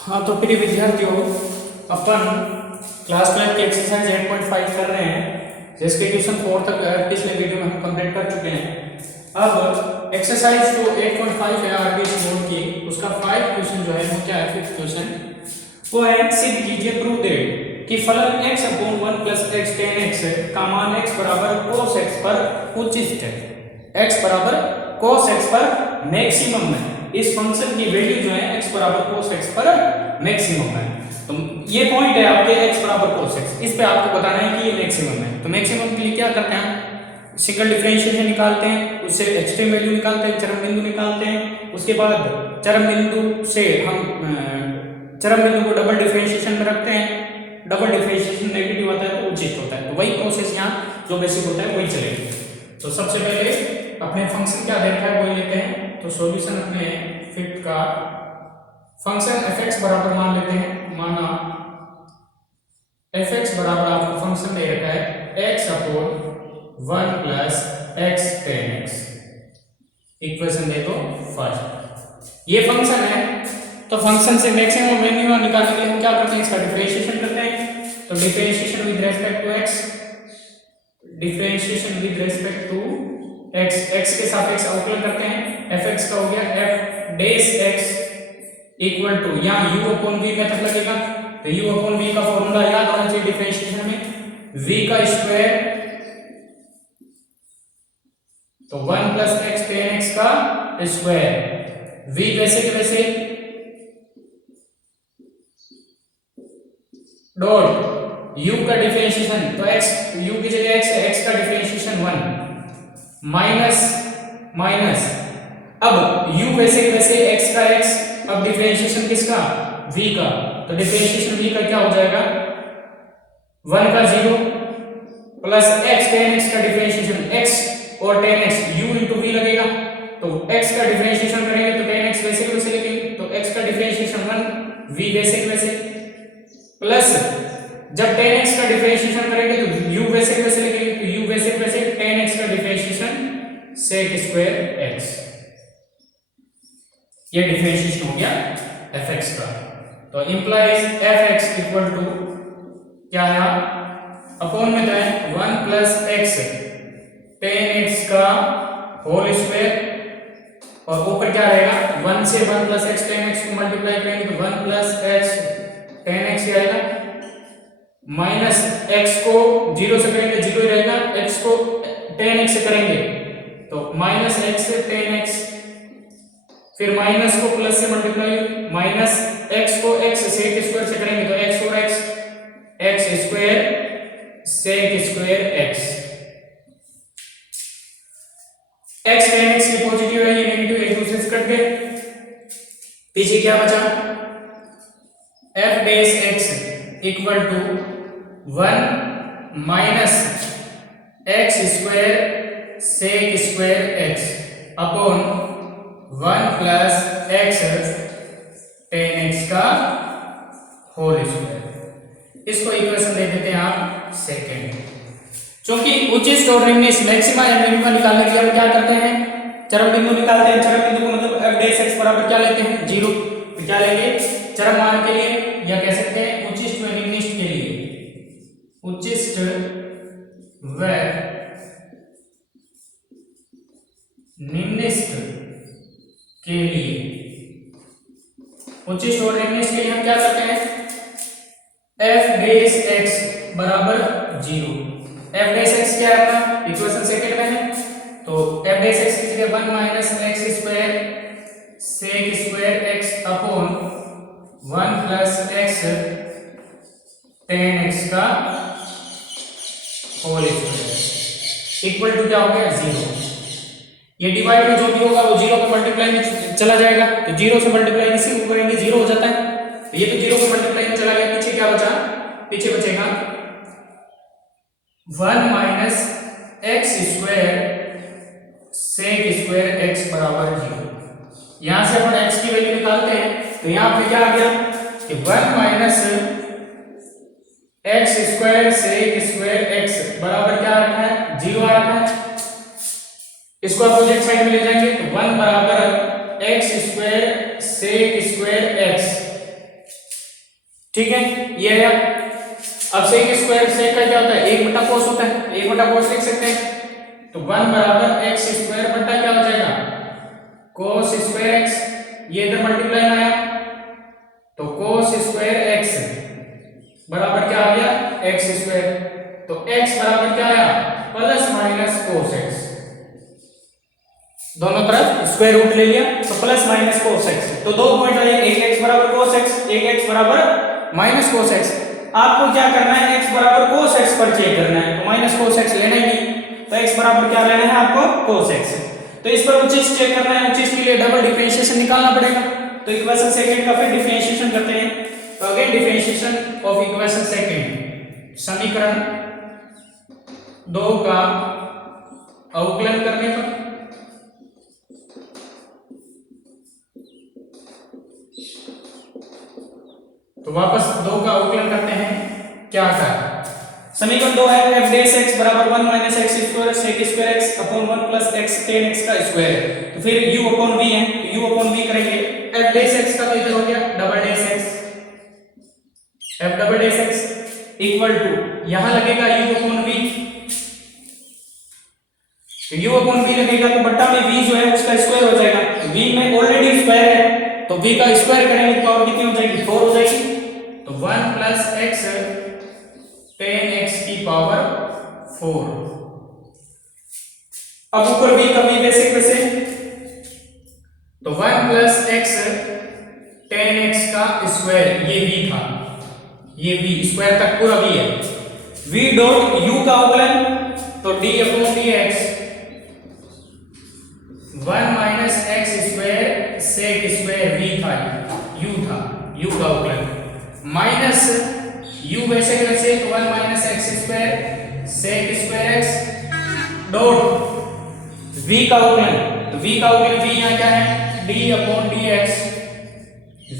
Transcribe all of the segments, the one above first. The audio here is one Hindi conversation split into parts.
हाँ तो प्रिय विद्यार्थियों, अपन क्लास 12 की एक्सरसाइज 8.5 कर रहे हैं, जिसके क्वेश्चन 4 तक पिछले वीडियो में हम कंप्लीट कर चुके हैं। अब एक्सरसाइज जो 8.5 है आरबीएस मोड की, उसका 5 क्वेश्चन जो है वो क्या है, 5th क्वेश्चन वो है सिद्ध कीजिए, प्रूव दैट कि फलन x upon 1 plus x tan x का मान x बराबर cos x पर उचित है, x बराबर cos x पर मैक्सिमम है। इस फंक्शन की वैल्यू जो है x बराबर cos x पर मैक्सिमम है। तो ये पॉइंट है आपके x बराबर cos x, इस पे आपको बताना है कि ये मैक्सिमम है। तो मैक्सिमम के लिए क्या करते हैं, सिंगल डिफरेंशिएशन निकालते हैं, उससे एक्सट्रीम वैल्यू निकालते हैं, चरम बिंदु निकालते हैं, उसके बाद चरम बिंदु से हम चरम बिंदु को डबल डिफरेंशिएशन में रखते हैं, डबल डिफरेंशिएशन नेगेटिव आता है तो उचित होता है। तो वही प्रोसेस यहाँ जो बेसिक होता है वही चलेगा। तो सबसे पहले अपने फंक्शन क्या देखा है वही लेते हैं। तो सॉल्यूशन अपने 5th का फंक्शन fx बराबर मान लेते हैं, माना fx बराबर आपको फंक्शन दे रखा है x upon 1 plus x tan x, equation दे दो फर्स्ट। ये फंक्शन है, तो फंक्शन से मैक्सिमम मिनिमम निकालने के लिए हम क्या करते हैं, इसका डिफरेंशिएशन करते हैं। तो differentiation with respect to x, differentiation with respect to x, x के सापेक्ष अवकलन करते हैं। fx का हो गया f dash x equal to, यहाँ u अपॉन v मेथड लगेगा, तो u अपॉन v का फॉर्मूला याद होना चाहिए डिफरेंशिएशन में, v का स्क्वायर, तो 1 प्लस x tan x का स्क्वायर, v वैसे के वैसे डॉट u का डिफरेंशिएशन, तो x u की जगह x है, x का डिफरेंशिएशन 1 माइनस माइनस, अब u वैसे के वैसे x का x, अब डिफरेंशिएशन किसका, v का, तो डिफरेंशिएशन v का क्या हो जाएगा 1 का 0 प्लस x tan x का डिफरेंशिएशन, x और tan x u into v लगेगा, तो x का डिफरेंशिएशन करेंगे तो tan x वैसे के वैसे लिखेंगे, तो x का डिफरेंशिएशन 1 v वैसे के वैसे, प्लस जब tan x का डिफरेंशिएशन करेंगे तो u वैसे के वैसे लिखेंगे, तो u वैसे के वैसे tan x का डिफरेंशिएशन sec स्क्वायर x, ये डिफरेंशिएशन हो गया fx का। तो इंप्लाइज fx इक्वल टू क्या है, अपॉन में तो है 1 प्लस x tan x का होल स्क्वायर, और ऊपर क्या रहेगा 1 से 1 प्लस x tan x को मल्टीप्लाई करेंगे तो 1 प्लस x tan x ही आएगा, माइनस x को 0 से करेंगे 0 ही रहेगा, x को tan x से करेंगे तो माइनस x से tan x, फिर माइनस को प्लस से मल्टीप्लाई, माइनस x को x sec स्क्वायर से करेंगे तो x और x square sec square x, x tan x ये पॉजिटिव है, ये नेगेटिव, एक दूसरे से कट गए, पीछे क्या बचा f dash x equal to 1 minus x square sec square x upon 1 plus x tan x का होल स्क्वायर, इसको इक्वेशन दे देते हैं आप सेकेंड। क्योंकि उचित और निम्न मैक्सिमा या मिनिमा निकालने के लिए हम क्या करते हैं, चरम बिंदु निकालते हैं। चरम बिंदु को मतलब f डैश x बराबर क्या लेते हैं 0, तो क्या लेंगे चरम मान के लिए, या कह सकते हैं उचित व निम्निष्ट के लिए, उचित व निम्निष्ट के लिए, उचित और निम्निष्ट के लिए हम क्या करते हैं f डैश x बराबर 0, f डैश x क्या है अपना इक्वेशन सेकंड में है, तो f डैश x की जगह 1 minus x square sec square x upon 1 plus x tan x का होल स्क्वायर इक्वल टू क्या हो गया 0। ये डिवाइड में जो भी होगा वो 0 पे मल्टीप्लाई में चला जाएगा, तो 0 से मल्टीप्लाई किसी को करेंगे 0 हो जाता है, तो ये तो 0 पे मल्टीप्लाई में चला गया, पीछे क्या बचा, पीछे बचेगा 1 minus x square sec square x बराबर 0। यहां से अपन x की वैल्यू निकालते हैं, तो यहां पे क्या आ गया कि 1 minus x square sec square x बराबर क्या रखा है 0 आ रखा है, इसको अपोजिट साइड में ले जाएंगे तो 1 बराबर x square sec square x ठीक है, ये है। अब सेक स्क्वायर, सेक का क्या होता है, 1 बटा कोस होता है, 1 बटा कोस लिख सकते हैं। तो 1 बराबर एक्स स्क्वायर बटा क्या हो जाएगा, कोस स्क्वायर एक्स। ये इधर मल्टीप्लाई में आया तो कोस स्क्वायर एक्स बराबर क्या आ गया, एक्स स्क्वायर। तो एक्स बराबर क्या आया, प्लस माइनस कोस एक्स। दोनों तरफ स्क्वायर रूट ले लिया तो प्लस माइनस कोस एक्स। तो दो पॉइंट आए, एक एक्स बराबर कोस एक्स, एक एक्स बराबर माइनस कोस एक्स। आपको क्या करना है, x बराबर cos x पर चेक करना है, तो माइनस cos x लेना ही नहीं, तो x बराबर क्या लेना है आपको, cos x। तो इस पर उचित चेक करना है, उचित के लिए डबल डिफरेंशिएशन निकालना पड़ेगा। तो इक्वेशन सेकंड का फिर डिफरेंशिएशन करते हैं। तो again differentiation of equation second, समीकरण 2 का अवकलन करने पर तो वापस 2 का अवकलन करते हैं, क्या आता है। समीकरण 2 है f डैश x बराबर 1 minus x square sec square x upon 1 plus x tan x का स्क्वायर। तो फिर u अपॉन v है, तो u अपॉन v करेंगे। f डैश x का तो इधर हो गया double dash x, f double dash x equal to यहां लगेगा u अपॉन v। तो u अपॉन v लगेगा तो बट्टा में v जो है उसका स्क्वायर हो जाएगा। v में ऑलरेडी स्क्वायर है तो v का स्क्वायर करेंगे तो पावर कितनी हो जाएगी, 4 हो जाएगी। तो 1 प्लस x tan x की पावर 4। अब ऊपर v का v बेसिक वैसे, तो 1 प्लस x tan x का स्क्वायर, ये v था, ये v स्क्वायर तक पूरा v है। v डॉट u का अवकलन, तो d upon dx 1 minus x square sec square v था, u था, u का अवकलन माइनस u वैसे कैसे 1 minus x square sec square x dot v का अवकलन। तो v का अवकलन v यहाँ क्या है, d अपॉन dx।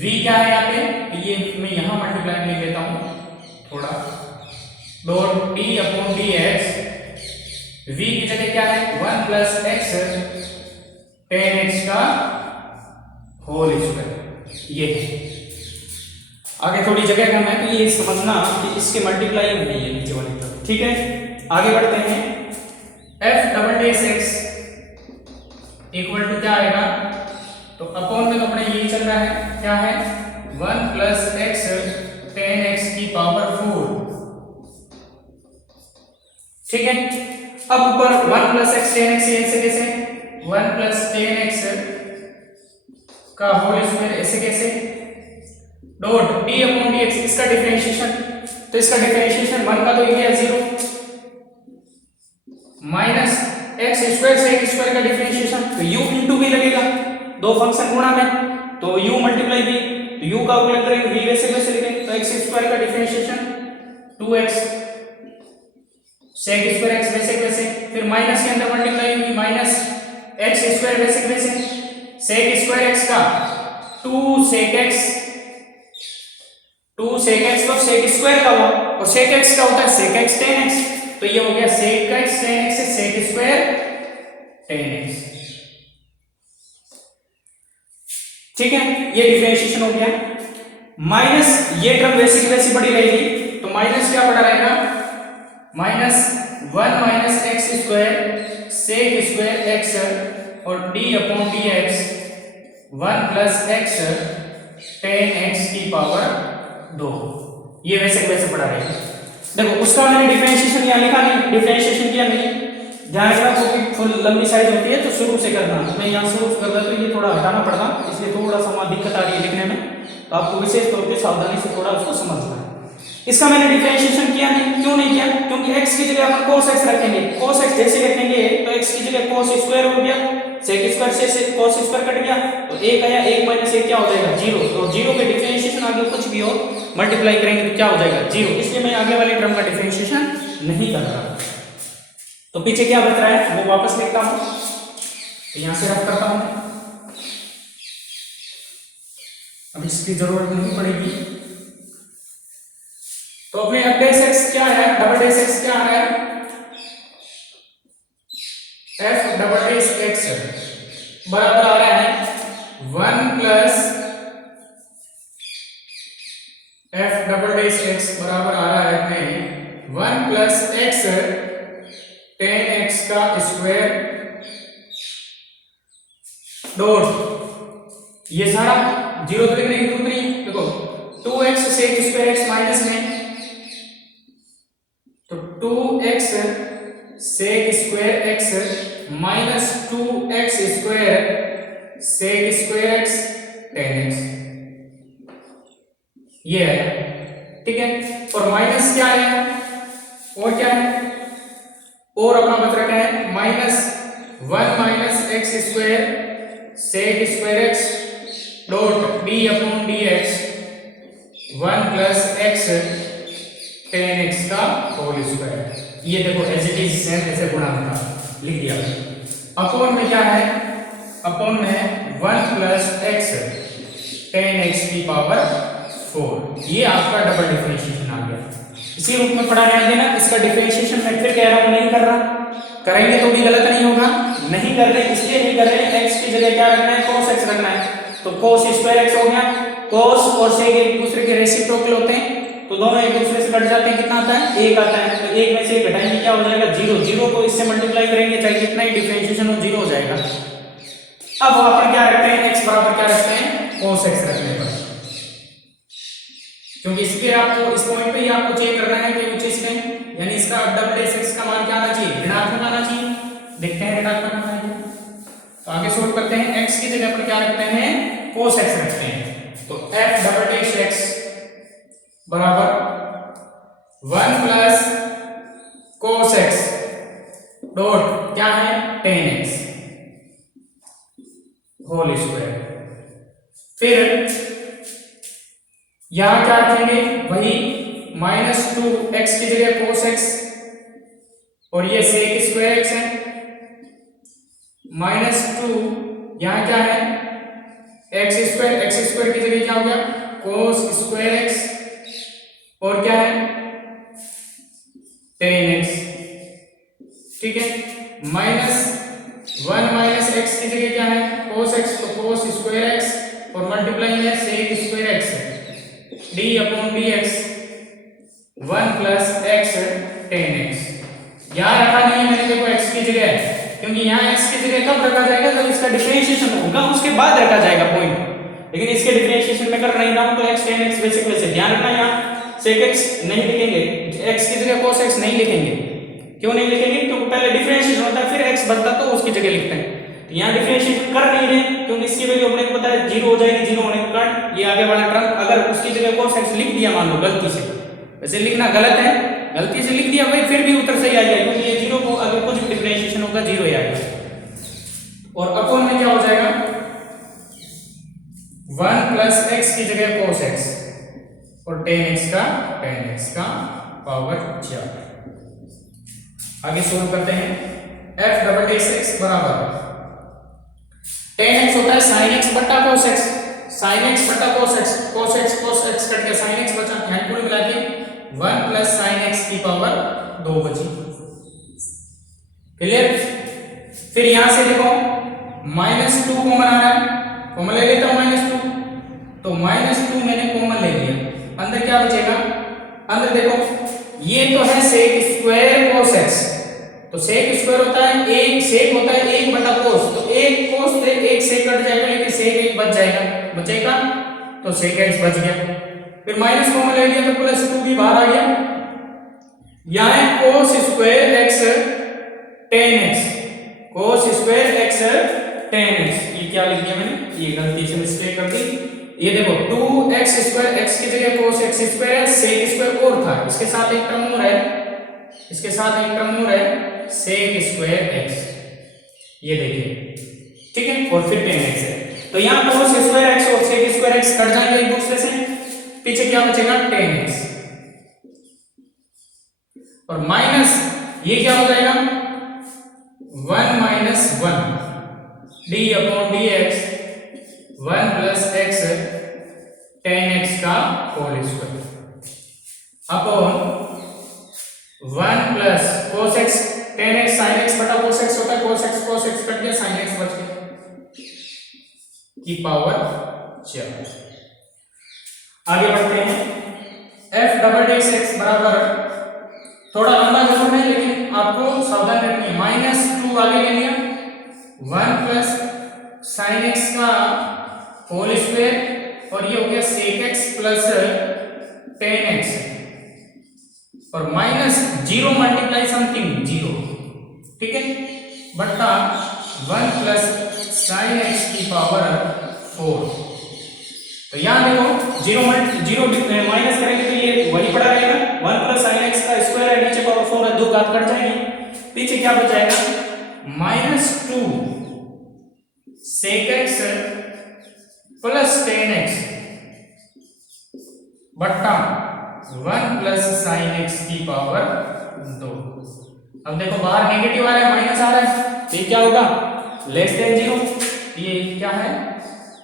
v क्या है यहाँ पे, ये मैं यहाँ मल्टीप्लाई में लेता हूँ थोड़ा, dot d upon dx। v की जगह क्या है, 1 प्लस एक्स tan x का होल स्क्वायर, ये है। आगे थोड़ी जगह कम है तो ये समझना कि इसके मल्टीप्लाई नहीं है नीचे वाली तरफ, ठीक है। आगे बढ़ते हैं, f double dash x equal to क्या आएगा, तो अपॉन में तो अपने यही चल रहा है, क्या है 1 प्लस एक्स tan x की पावर 4, ठीक है। अब ऊपर 1 प्लस एक्स tan x ऐसे कैसे, 1 प्लस tan x का होल स्क्वायर ऐसे कैसे, डॉट d अपॉन dx इसका डिफरेंशिएशन। तो इसका डिफरेंशिएशन 1 का तो ये है 0 माइनस x स्क्वायर से x स्क्वायर का डिफरेंशिएशन, तो u इनटू v लगेगा, दो फंक्शन गुणा में तो u मल्टीप्लाई v, तो u का अवकलन करेंगे v वैसे वैसे लिखेंगे, तो x स्क्वायर का differentiation 2x sec square x वैसे वैसे, फिर माइनस के अंदर मल्टीप्लाई होगी माइनस x स्क्वायर वैसे वैसे sec स्क्वायर x का 2 sec x तो sec स्क्वायर का हुआ, और sec x का होता है sec x tan x, तो ये हो गया sec x tan x से sec स्क्वायर tan x, ठीक है। ये डिफरेंशिएशन हो गया। माइनस ये टर्म वैसी की वैसी बड़ी रहेगी, तो माइनस क्या बड़ा रहेगा, minus 1 minus x square sec square x और d upon dx 1 plus x tan x की पावर 2, ये वैसे वैसे पड़ा रहेगा। देखो उसका मैंने डिफरेंशिएशन यहाँ लिखा नहीं, डिफरेंशिएशन किया नहीं, ध्यान रखना क्योंकि फुल लंबी साइज होती है तो शुरू से करना, मैं यहाँ शुरू कर रहा तो ये थोड़ा हटाना पड़ता, इसलिए थोड़ा सा दिक्कत आ रही है लिखने में, तो आपको विशेष तौर पे सावधानी से थोड़ा उसको समझना है। इसका मैंने डिफरेंशिएशन किया नहीं, क्यों नहीं किया, क्योंकि x की जगह अपन cos x रखेंगे, cos x जैसे रखेंगे तो x की जगह cos स्क्वायर हो गया, sec स्क्वायर से cos स्क्वायर कट गया, तो 1 आया, 1 माइनस 1 क्या हो जाएगा 0, तो 0 के डिफरेंशिएशन आगे कुछ भी हो मल्टीप्लाई करेंगे तो क्या हो जाएगा 0, इसलिए मैं आगे वाली टर्म का डिफरेंशिएशन नहीं कर रहा। तो पीछे क्या बच रहा है वो वापस लिखता हूं, तो यहां से रफ करता हूं, अब इसकी जरूरत नहीं पड़ेगी। तो अपने f डैश x क्या है, डबल डैश x क्या है, f डबल डैश x बराबर आ रहा है 1 plus F double dash x बराबर आ रहा है अपने 1 प्लस एक्स टेन एक्स का स्क्वायर डॉट ये सारा जीरो तो लिखने की जरूरत नहीं, देखो 2x sec square x minus में, तो 2x sec square x minus 2x square sec square x tan x, ये है ठीक है। और माइनस क्या है और क्या है, और अपना बच रखा है minus 1 minus x square sec square x dot d upon d x 1 plus x tan x का होल स्क्वायर, ये देखो एज इट इज सेम ऐसे गुणा था लिख दिया। अपॉन में क्या है, अपॉन में है 1 प्लस एक्स टेन एक्स की पावर 4, ये आपका डबल डिफरेंशिएशन आ गया। इसी रूप में पढ़ा जाएगा ना, इसका डिफरेंशिएशन मैं फिर कह रहा हूं नहीं कर रहा, करेंगे तो भी गलत नहीं होगा, नहीं कर रहे इसलिए नहीं कर रहे, एक्स की जगह क्या रखना है cos x रखना है, तो cos स्क्वायर x हो गया, cos और sec एक दूसरे के रेसिप्रोकल होते हैं तो दोनों एक दूसरे से कट जाते हैं, कितना आता है 1 आता है, तो 1 में से 1 घटाएंगे क्या हो जाएगा 0, 0 को इससे मल्टीप्लाई करेंगे चाहे कितना ही डिफरेंशिएशन हो 0 हो जाएगा। अब अपन क्या रखते हैं x बराबर क्या रखते हैं cos x रखने पर, क्योंकि इसके आपको इस पॉइंट पे ही आपको चेक करना है कि which is में, यानी इसका डबल डैश x का मान क्या आना चाहिए ऋणात्मक आना चाहिए, देखते हैं ऋणात्मक आना चाहिए तो आगे सोल्व करते हैं। x की जगह पर क्या रखते हैं cos x रखते हैं, तो f डबल डैश x बराबर 1 प्लस cos x डॉट क्या है tan x होल स्क्वायर, फिर यहां क्या रखेंगे वही माइनस 2x की जगह cos x और ये sec स्क्वायर x है, माइनस 2 यहां क्या है x स्क्वायर की जगह क्या हो गया cos स्क्वायर x और क्या है tan x, ठीक है, माइनस 1 माइनस x की जगह क्या है cos x, तो cos स्क्वायर x और मल्टीप्लाई में sec square x d upon dx 1 plus x tan x, यहां रखा नहीं है मैंने देखो x की जगह, क्योंकि यहां x की जगह कब रखा जाएगा जब इसका डिफरेंशिएशन होगा उसके बाद रखा जाएगा पॉइंट, लेकिन इसके डिफरेंशिएशन में कर नहीं रहा हूं तो x tan x बेसिक वैसे ध्यान रखना, यहां sec x नहीं लिखेंगे, x की जगह cos x नहीं लिखेंगे, क्यों नहीं लिखेंगे क्योंकि पहले डिफरेंशिएशन होता है फिर x बनता तो उसकी जगह लिखते हैं, तो यहां डिफरेंशिएशन कर नहीं रहे क्योंकि इसकी वैल्यू अपने को पता है 0 हो जाएगी, 0 होने के कारण ये आगे वाला टर्म अगर उसकी जगह cos x लिख दिया मान लो गलती से, वैसे लिखना गलत है, गलती से लिख दिया भाई फिर भी उत्तर सही आ जाएगा क्योंकि ये 0 को अगर कुछ भी डिफरेंशिएशन होगा 0 ही आएगा, और अपॉन में क्या हो जाएगा 1 प्लस x की जगह cos x और tan x का पावर 4। आगे सोल्व करते हैं, f डबल डैश x बराबर tan x होता है sin x बटा cos x, sin x बटा cos x, cos x cut के sin x बचा, यहाँ पूरी मिला के 1 प्लस sin x की पावर 2 बची, क्लियर। फिर यहां से देखो -2 कॉमन आ रहा है, कॉमन ले लेता हूं -2, तो -2 मैंने कॉमन ले लिया, अंदर क्या बचेगा, अंदर देखो ये तो है sec स्क्वायर cos x, तो sec स्क्वायर होता है एक, sec होता है 1 बटा cos, तो 1 cos से 1 sec कट जाएगा लेकिन sec 1 बच जाएगा, बचेगा तो sec x बच गया, फिर माइनस कॉमन ले लिया तो +2 भी बाहर आ गया, यहां है cos square x tan x, cos square x tan x, ये क्या लिख दिया मैंने, ये गलती से मिस्टेक कर दी, ये देखो 2x स्क्वायर x की जगह cos x स्क्वायर है, sec स्क्वायर और था, इसके साथ एक टर्म और है, इसके साथ एक टर्म और है sec स्क्वायर x, ये देखिए ठीक है, और फिर tan x है, तो यहां cos स्क्वायर x और sec स्क्वायर x कट जाएंगे एक दूसरे से, पीछे क्या बचेगा tan x, और माइनस ये क्या हो जाएगा 1 minus 1 d upon dx 1 plus x tan x का whole square upon 1 plus cos x tan x sin x बटा cos x होता है, cos x कट गया sin x बच गया की पावर 4। आगे बढ़ते हैं, डबल डैश एक्स बराबर, थोड़ा लंबा जरूर है लेकिन आपको सावधान रखनी है, -2 आगे ले लिया, 1 प्लस साइन एक्स का होल स्क्वायर और ये हो गया sec X plus tan X और -0 मल्टीप्लाई समथिंग 0, ठीक है, बट्टा 1 प्लस साइन एक्स की पावर 4। तो यहाँ देखो 0 माइनस करेंगे तो ये वही पड़ा रहेगा, 1 प्लस साइन एक्स का स्क्वायर है, नीचे पावर 4 है, 2 घात कट जाएगी, पीछे क्या बचाएगा -2 sec X plus tan X बट्टा 1 प्लस साइन एक्स की पावर 2। अब देखो बाहर नेगेटिव आ रहा है, माइनस आ रहा है, तो ये क्या होगा लेस देन 0, ये क्या है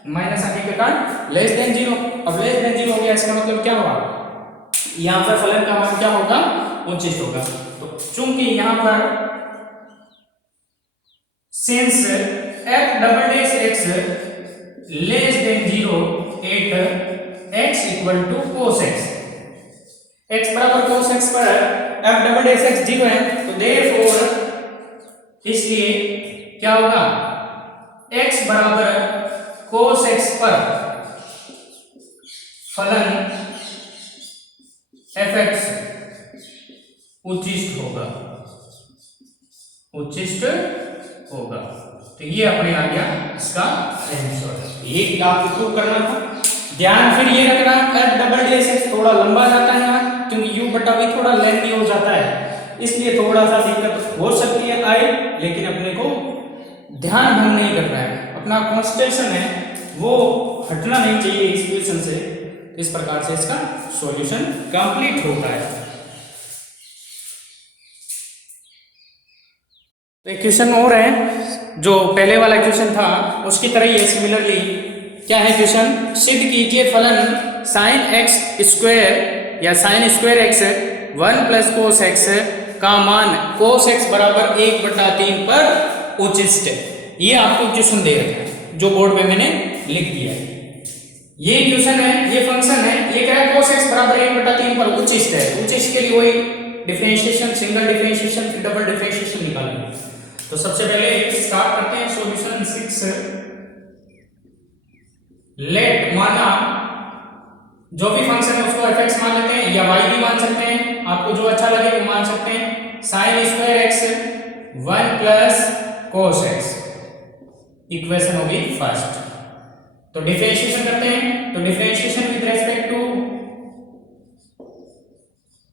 माइनस आने के कारण लेस देन 0। अब लेस देन 0 हो गया, इसका मतलब क्या हुआ, यहाँ पर फलन का मान क्या होगा उचित होगा। तो चूंकि यहाँ पर since f double dash x less than 0 at x equal to cos x, x बराबर cos x पर f डबल डैश x 0 है, तो देयरफॉर इसलिए क्या होगा x बराबर cos x पर फलन fx उचिष्ट होगा, उचिष्ट होगा। तो ये अपने आ गया इसका आंसर, ये आपको प्रूव करना था। ध्यान फिर ये रखना f डबल डैश x थोड़ा लंबा जाता है यहाँ, क्योंकि u बटा v थोड़ा लेंथी हो जाता है, इसलिए थोड़ा सा दिक्कत हो सकती है आई, लेकिन अपने को ध्यान भंग नहीं करना है, अपना कॉन्सेंट्रेशन है वो हटना नहीं चाहिए इस क्वेश्चन से। इस प्रकार से इसका सॉल्यूशन कंप्लीट होता है। तो एक क्वेश्चन और है, जो पहले वाला क्वेश्चन था उसकी तरह ही है सिमिलरली। क्या है क्वेश्चन, सिद्ध कीजिए फलन साइन एक्स स्क्वायर या sine square x 1 plus cos x का मान कोस एक्स बराबर 1/3 पर उचिष्ट है। ये आपको क्वेश्चन दे रखा है जो बोर्ड में मैंने लिख दिया है। ये क्वेश्चन है, ये फंक्शन है, ये क्या है cos x बराबर 1/3 पर उचिष्ट है। उचिष्ट के लिए वही डिफरेंशिएशन, सिंगल डिफरेंशिएशन फिर डबल डिफरेंशिएशन निकालेंगे। तो सबसे पहले स्टार्ट करते हैं सॉल्यूशन 6। लेट माना जो भी फंक्शन है उसको fx मान लेते हैं या y भी मान सकते हैं, आपको जो अच्छा लगे वो मान सकते हैं। Sine square x 1 plus cos x equation होगी फर्स्ट। तो डिफरेंशिएशन करते हैं, तो differentiation with respect to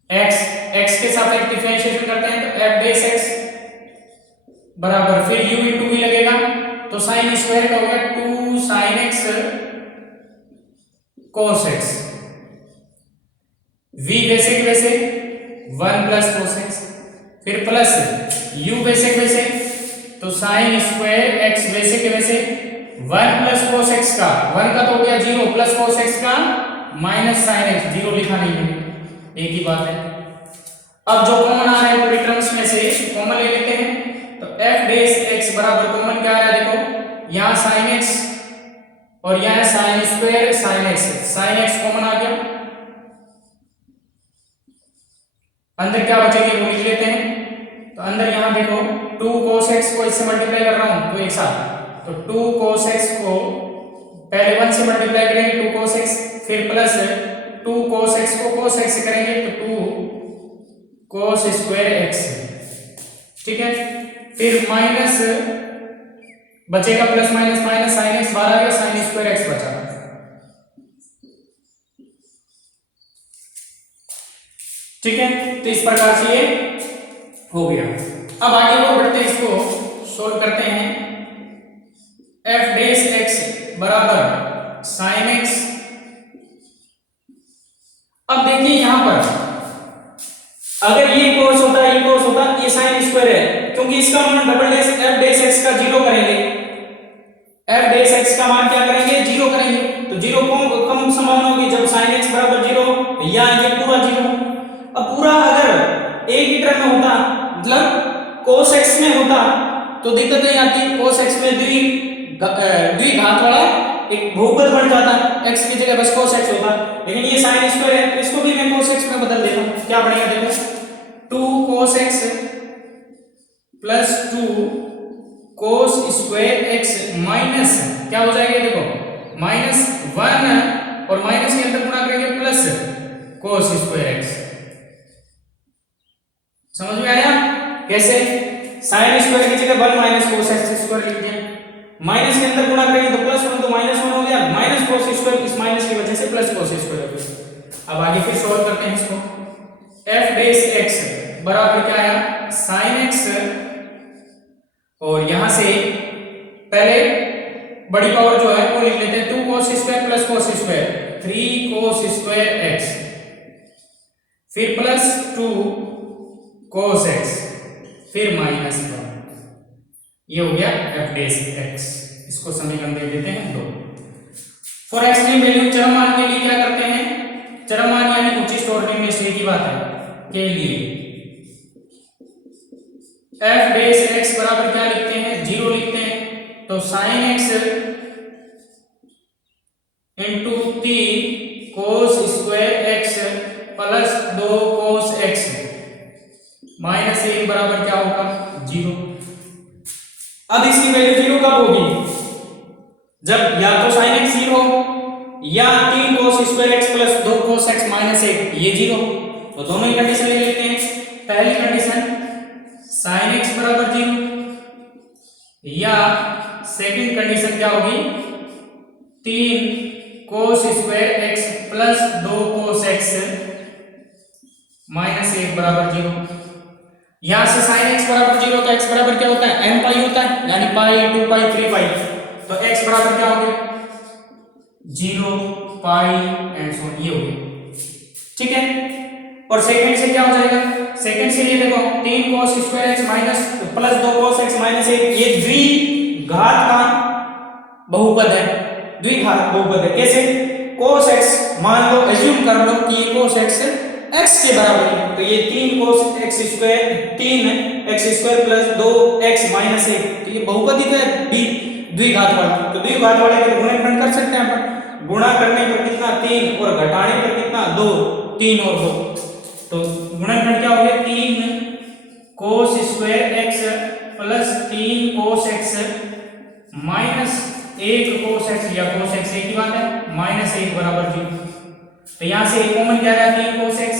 x के सापेक्ष डिफरेंशिएशन करते हैं, तो f डैश x बराबर फिर u इंटू v लगेगा, तो साइन स्क्वायर का होगा 2 sin x cos x, v वैसे के वैसे 1 प्लस cos x, फिर प्लस u वैसे के वैसे, तो साइन स्क्वायर x वैसे के वैसे 1 प्लस cos x का 1 का तो हो गया 0 प्लस cos x का माइनस साइन x, 0 लिखा नहीं है, एक ही बात है। अब जो कॉमन आ रहा है पूरी टर्म्स में से कॉमन ले लेते हैं, तो f डैश x बराबर कॉमन क्या आ रहा है, देखो यहाँ साइन x और यहाँ sine square sine x, sine x common आ गया, अंदर क्या बचेगा वो लिख लेते हैं। तो अंदर यहाँ देखो 2 cos x को इससे मल्टीप्लाई कर रहा हूं तो एक साथ, तो 2 cos x को पहले 1 से मल्टीप्लाई करेंगे 2 cos x, फिर प्लस 2 cos x को cos x से करेंगे तो 2 cos स्क्वायर x, ठीक है, फिर माइनस बचेगा plus minus minus sine x बाहर आ गया, साइन स्क्वायर x बचा, ठीक है। तो इस प्रकार से ये हो गया। अब आगे और बढ़ते हैं, इसको सोल्व करते हैं। f डैश x बराबर साइन x, अब देखिए यहां पर अगर ये cos होता ये cos होता, ये साइन स्क्वायर है, क्योंकि इसका मान double dash f dash x का 0 करेंगे, f डैश x का मान क्या करेंगे 0 करेंगे, तो 0 को कम संभावना होगी जब sin x बराबर 0 या ये पूरा 0। अब पूरा अगर एक ही टर्म में होता, मतलब cos x में होता तो दिक्कत नहीं आती, cos x में द्विघात वाला एक बहुपद बन जाता, x की जगह बस cos x होता, लेकिन ये sin स्क्वायर है, इसको भी मैं cos x में क्या बनेगा देखो 2 cos x plus 2 cos square x minus क्या हो जाएगा देखो -1 और माइनस के अंदर गुणा करेंगे प्लस cos स्क्वायर x। समझ में आया कैसे? sin स्क्वायर की जगह 1 माइनस cos x स्क्वायर लिख दिया, माइनस के अंदर गुणा करेंगे तो +1 तो -1 हो गया, माइनस cos स्क्वायर इस माइनस की वजह से प्लस cos स्क्वायर हो गया। अब आगे फिर सॉल्व करते हैं इसको। f बेस x बराबर क्या आया sin x, और यहां से पहले बड़ी पावर जो है वो लिख लेते हैं 2 cos square plus cos square 3 cos square x, फिर प्लस 2 cos x, फिर -1, ये हो गया f बेस x। इसको समीकरण दे देते हैं 2। फॉर एक्सट्रीम वैल्यू चरम मान के लिए क्या करते हैं, चरम मान यानी उचित ऑर्डर में से की बात है के लिए f बेस x बराबर क्या लिखते हैं 0 लिखते हैं, तो sin x into 3 cos square x plus 2 cos x -1 बराबर क्या होगा 0। अब इसकी वैल्यू 0 कब होगी, जब या तो sin x 0 या 3 cos square x plus 2 cos x -1 ये 0। तो दोनों ही कंडीशन ले लेते हैं। पहली कंडीशन sin x बराबर 0 या सेकंड कंडीशन क्या होगी 3 cos square x plus 2 cos x -1 बराबर 0। यहां से sin x बराबर 0 तो x बराबर क्या होता है m पाई होता है, यानी पाई 2 पाई 3 पाई, तो x बराबर क्या हो गया 0 पाई एंड सो ये हो गया, ठीक है। और सेकंड से क्या हो जाएगा, सेकंड से ये देखो 3 cos square x minus plus 2 cos x -1 ये द्विघात का बहुपद है, द्विघात बहुपद है। कैसे, cos x मान लो एज्यूम कर लो कि ये cos x x के बराबर है, तो ये 3 cos x square 3x square plus 2x -1 तो ये बहुपद ही है द्विघात वाला, तो द्विघात वाले के गुणनखंड कर सकते हैं अपन। गुणा करने पर कितना 3 और घटाने पर कितना 2, 3 और 2, तो गुणनखंड क्या हो गया 3 cos square x plus 3 cos x -1 cos x या cos x एक ही बात है -1 बराबर 0। तो यहां से एक कॉमन क्या रहा 3 cos x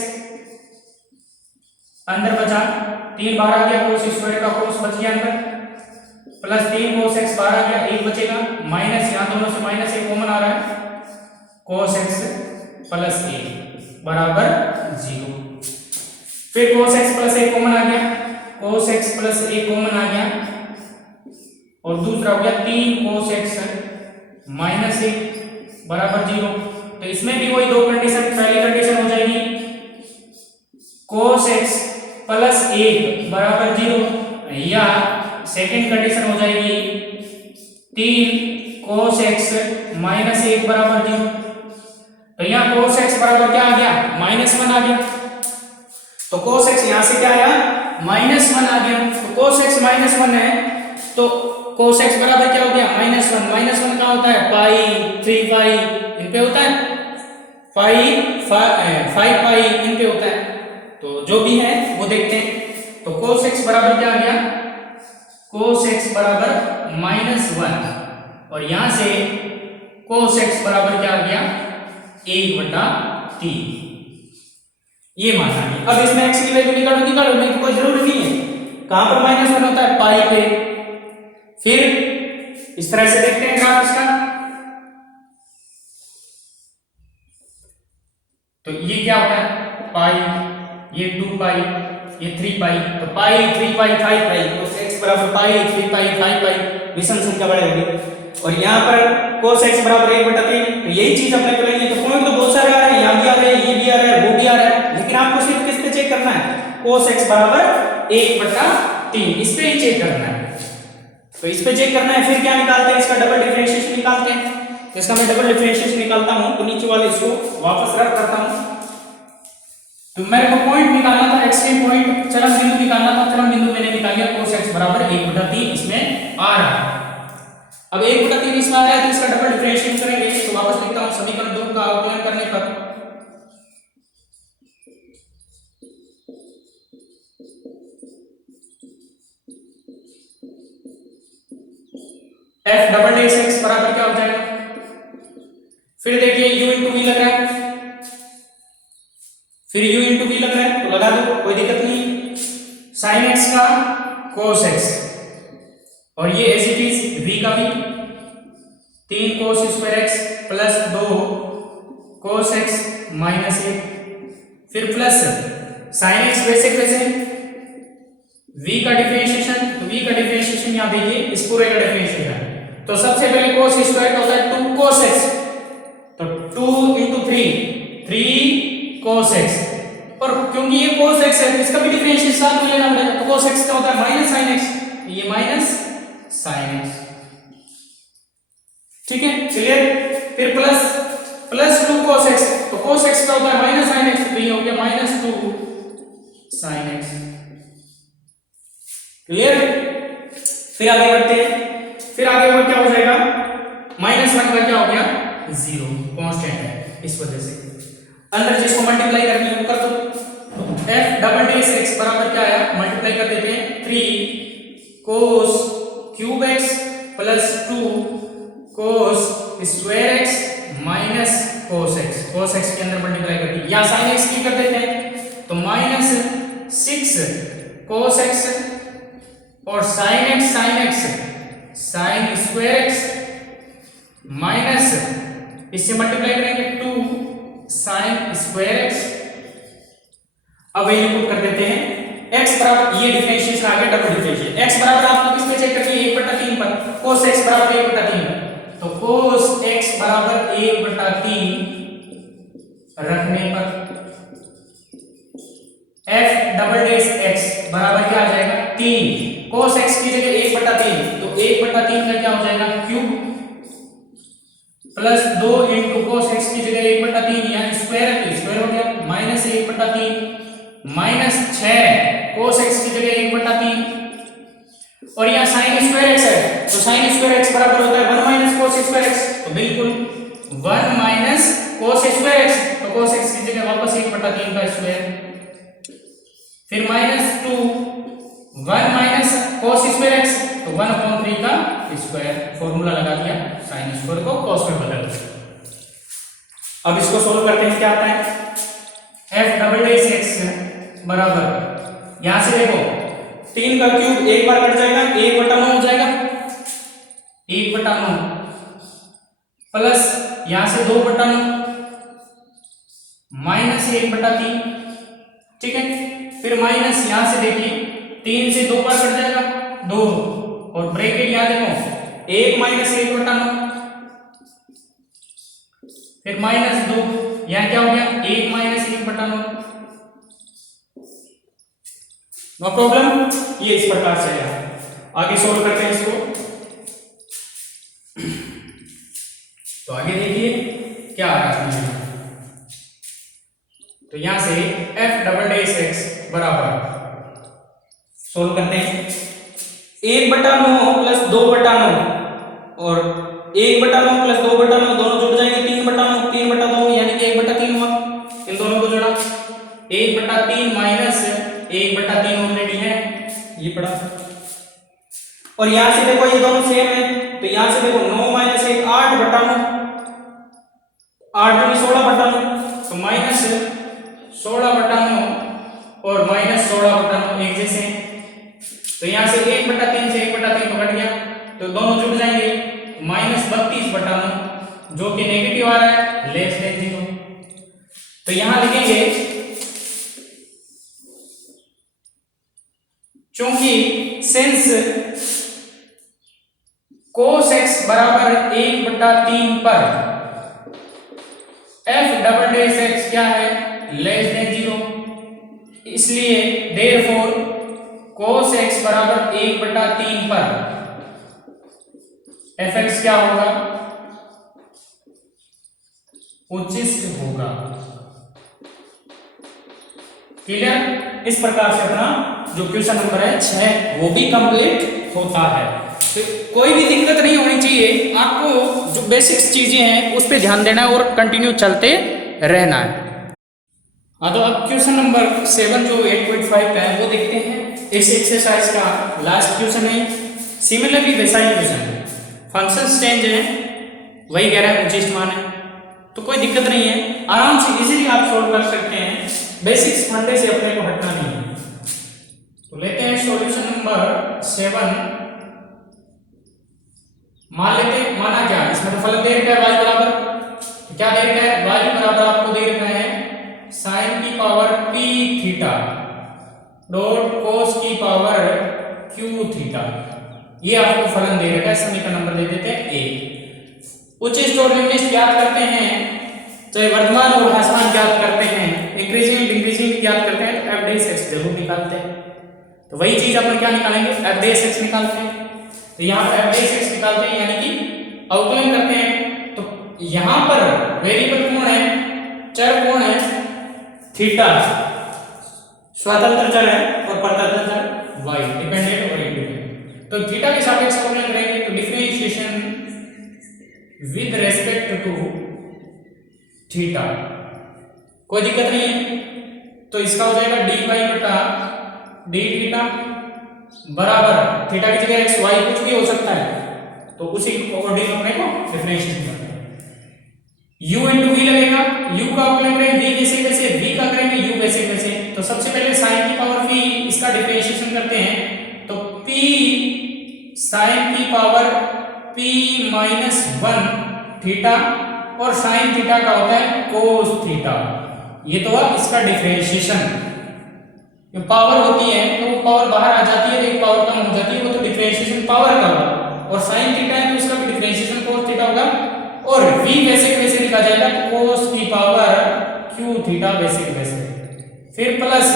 अंदर बचा, 3 बाहर आ गया cos स्क्वायर का cos बच गया अंदर, प्लस 3 cos x बाहर आ गया 1 बचेगा, माइनस यहां दोनों से -1 कॉमन आ रहा है, cos x प्लस 1 बराबर 0। फिर cos x प्लस 1 कॉमन आ गया, cos x प्लस 1 कॉमन आ गया, और दूसरा हो गया 3 cos x -1 बराबर 0। तो इसमें भी वही दो कंडीशन, पहली कंडीशन हो जाएगी cos x प्लस 1 बराबर 0 या सेकंड कंडीशन हो जाएगी 3 cos x -1 बराबर 0। तो यहाँ cos x बराबर क्या आ गया -1 आ गया, तो cos x यहां से क्या आया -1 आ गया, तो cos x -1 है तो cos x बराबर क्या हो गया -1 का होता है पाई 3 पाई इन पे होता है, पाई 5 पाई इन पे होता है, तो जो भी है वो देखते हैं। तो cos x बराबर क्या आ गया, cos x बराबर -1 और यहां से cos x बराबर क्या आ गया 1/3, ये माना है। अब इसमें x की वैल्यू निकालो नहीं तो कोई जरूरी नहीं है, कहां पर -1 होता है पाई पे। फिर इस तरह से देखते हैं ग्राफ इसका, तो ये क्या होता है पाई, ये 2 पाई, ये 3 पाई, तो पाई 3 पाई 5 पाई, तो x बराबर पाई 3 पाई 5 पाई विषम संख्या बढ़ेगी, और यहाँ पर cos x बराबर 1/3, तो यही चीज अपने को लेनी है। तो पॉइंट तो बहुत सारे आ रहे हैं, यहाँ भी आ रहे हैं, ये भी आ रहा है, वो भी आ रहा है, लेकिन आपको सिर्फ किस पे चेक करना है cos x बराबर 1/3, इस पे ही चेक करना है। तो इस पे चेक करना है, फिर क्या निकालते हैं इसका डबल डिफरेंशिएशन निकालते हैं। तो इसका मैं डबल डिफरेंशिएशन निकालता हूं, तो नीचे वाले इसको वापस रख करता हूं। तो मेरे को पॉइंट निकालना था, एक्सट्रीम पॉइंट चरम बिंदु निकालना था, चरम बिंदु मैंने निकाल लिया, cos x बराबर 1/3 इसमें आ रहा है। अब 1/3 इसमें आ रहा है तो इसका डबल डिफरेंशिएशन करेंगे, तो वापस लिखता हूं समीकरण 2 का आकलन करने पर एफ डबल डैश एक्स बराबर क्या हो जाएगा, फिर देखिए u इंटू वी लग रहा है, फिर u इंटू वी लग रहा है तो लगा दो, कोई दिक्कत नहीं। साइन एक्स का कोस एक्स और ये एज इट इज v का भी 3 cos square x plus 2 cos x minus 1, फिर प्लस साइन एक्स वैसे कैसे v का डिफरेंशिएशन, तो v का डिफरेंशिएशन यहां देखिए इस पूरे का डिफरेंशिएशन, तो सबसे पहले कोस स्क्वायर का होता है 2 कोस एक्स, तो 2 इंटू 3 कोस एक्स, और क्योंकि ये कोस एक्स है इसका भी डिफरेंशिएशन साथ में लेना पड़ेगा, तो कोस एक्स का होता है माइनस साइन एक्स, ये माइनस साइन एक्स, ठीक है क्लियर। फिर प्लस 2 कोस एक्स, तो कोस एक्स का होता है माइनस साइन एक्स, तो ये हो गया माइनस 2 साइन एक्स, क्लियर। फिर आगे बढ़ते हैं, फिर आगे बढ़ क्या हो जाएगा, माइनस 1 का क्या हो गया 0, कांस्टेंट है इस वजह से, अंदर जिसको मल्टीप्लाई करनी है वो कर दो, एफ डबल डैश एक्स बराबर क्या आया, मल्टीप्लाई कर देते हैं 3 cos cube x plus 2 cos square x minus cos x, cos x के अंदर मल्टीप्लाई कर दी, या साइन एक्स की कर देते हैं तो माइनस 6 कोस एक्स और sine x sine square x minus इससे मल्टीप्लाई करेंगे 2 साइन स्क्वायर एक्स। अब ये पुट कर देते हैं x बराबर, ये डिफरेंशिएशन आ गया डबल डिफरेंशिएशन, x बराबर आपको किस पे चेक करिए 1/3 पर, cos x बराबर 1/3, तो cos x बराबर 1/3 रखने पर f डबल डैश x बराबर क्या आ जाएगा 3, cos x की जगह 1/3, तो 1/3 का क्या हो जाएगा cube plus 2 into cos x की जगह 1/3 यानी स्क्वायर है तो स्क्वायर हो गया माइनस 1/3 माइनस 6 cos x की जगह 1/3, और यहाँ sin स्क्वायर x है तो sin स्क्वायर x बराबर होता है 1 माइनस cos स्क्वायर x, तो बिल्कुल 1 माइनस cos स्क्वायर x, तो cos x की जगह वापस 1/3 का स्क्वायर, फिर minus 2 1 minus cos square x, तो 1/3 का स्क्वायर, फॉर्मूला लगा दिया, sin स्क्वायर को cos में बदल दिया। अब इसको सोल्व करते हैं, क्या आता है f डबल डैश x बराबर, यहां से देखो 3 का क्यूब एक बार कट जाएगा 1/9 हो जाएगा, 1/9 प्लस यहां से 2/9 माइनस 1/3, ठीक है, फिर माइनस यहां से देखिए 3 से 2 बार कट जाएगा 2, और ब्रैकेट यहां देखो 1 माइनस 1/9, फिर माइनस 2, यहां क्या हो गया 1 माइनस 1/9, नो प्रॉब्लम, ये इस प्रकार से है। आगे सोल्व करते हैं इसको, तो आगे देखिए क्या आ रहा है, तो यहां से f डबल डैश x बराबर सोल्व करते हैं 1/9 प्लस 2/9 और 1/9 प्लस 2/9 दोनों जुड़ जाएंगे 3/9, 3/2 यानी कि 1/3 हुआ, इन दोनों को जोड़ा 1/3 माइनस 1/3 ऑलरेडी है ये पड़ा, और यहां से देखो ये दोनों सेम है, तो यहां से देखो 9 माइनस 1 8/9, 8 दूनी 16/9, तो माइनस 16/9 और माइनस 16/9 एक जैसे हैं, तो यहां से 1/3 से 1/3 तो कट गया, तो दोनों जुड़ जाएंगे माइनस 32/9 जो कि नेगेटिव आ रहा है लेस देन 0, तो यहां लिखेंगे क्योंकि सिंस cos x बराबर 1/3 पर f डबल डैश x क्या है लेस देन 0, इसलिए देयरफॉर cos x बराबर 1/3 पर fx क्या होगा उचिष्ट होगा, क्लियर। इस प्रकार से अपना जो क्वेश्चन नंबर है 6 वो भी कंप्लीट होता है, तो कोई भी दिक्कत नहीं होनी चाहिए, आपको जो बेसिक्स चीजें हैं उस पर ध्यान देना है और कंटिन्यू चलते रहना है। हाँ, तो अब क्वेश्चन नंबर 7 जो 8.5 का है वो देखते हैं, इस एक्सरसाइज का लास्ट क्वेश्चन है, सिमिलरली वैसा ही क्वेश्चन है। फंक्शन चेंज है, वही कह रहा है उचित मान है, तो कोई दिक्कत नहीं है, आराम से इजीली आप सोल्व कर सकते हैं, बेसिक्स फंडे से अपने को हटना नहीं है। तो लेते हैं सॉल्यूशन नंबर 7। मान लेते हैं, माना क्या इसमें तो फलन दे रखा है y बराबर, तो क्या दे रखा है y बराबर आपको दे रखा है sin की power p theta dot cos की पावर q थीटा, ये आपको फलन दे रखा है, समीकरण नंबर दे देते हैं a। उचिष्ट और निम्निष्ट ज्ञात करते हैं, चाहे वर्तमान और ह्रासमान ज्ञात करते हैं, इंक्रीजिंग डिक्रीजिंग ज्ञात करते हैं, तो f डैश x जरूर निकालते हैं। तो वही चीज अपन क्या निकालेंगे, f डैश x निकालते हैं। तो यहाँ पर f डैश x निकालते हैं यानी कि अवकलन करते हैं। तो यहाँ पर वेरिएबल कौन है, चर कौन है, थीटा स्वतंत्र चर है और परतंत्र चर y, डिपेंडेंट और इंडिपेंडेंट। तो थीटा के सापेक्ष अवकलन करेंगे तो differentiation with respect to theta, कोई दिक्कत नहीं है। तो इसका हो जाएगा dy बटा डी थीटा बराबर थीटा की जगह x y कुछ भी हो सकता है, तो उसी अकॉर्डिंग अपने को डिफरेंशिएट करना है। u इंटू v लगेगा, u का अवकलन करेंगे v कैसे कैसे, v का करेंगे u कैसे कैसे। तो सबसे पहले sin की पावर v, इसका डिफरेंशिएशन करते हैं, तो p sin की पावर p माइनस 1 थीटा और sin थीटा का होता है cos थीटा। ये तो अब इसका डिफरेंशिएशन, पावर होती है तो वो पावर बाहर आ जाती है, एक पावर कम हो जाती है, वो तो डिफरेंशिएशन पावर का होगा। और sin थीटा है तो उसका भी डिफरेंशिएशन cos थीटा होगा। और v वैसे वैसे लिखा जाएगा तो cos की पावर q थीटा वैसे वैसे। फिर प्लस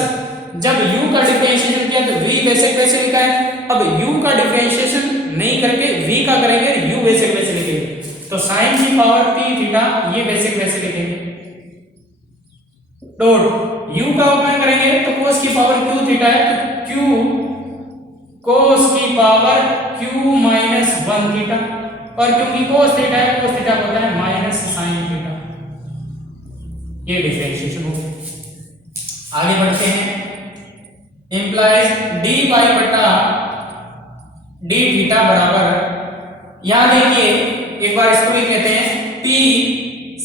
जब u का डिफरेंशिएशन किया तो v वैसे वैसे लिखा है, अब u का डिफरेंशिएशन नहीं करके v का करेंगे, u वैसे वैसे लिखेंगे। तो sin की पावर p थीटा ये वैसे वैसे लिखेंगे डॉट u का अवकलन करेंगे तो cos की पावर q थीटा है, तो q cos की पावर q माइनस 1 थीटा, और क्योंकि cos थीटा है cos थीटा होता है माइनस sin थीटा। ये डिफरेंशिएशन हो गया। आगे बढ़ते हैं, इंप्लाइज dy बटा d थीटा बराबर, यहां देखिए एक बार इसको लिख लेते हैं, p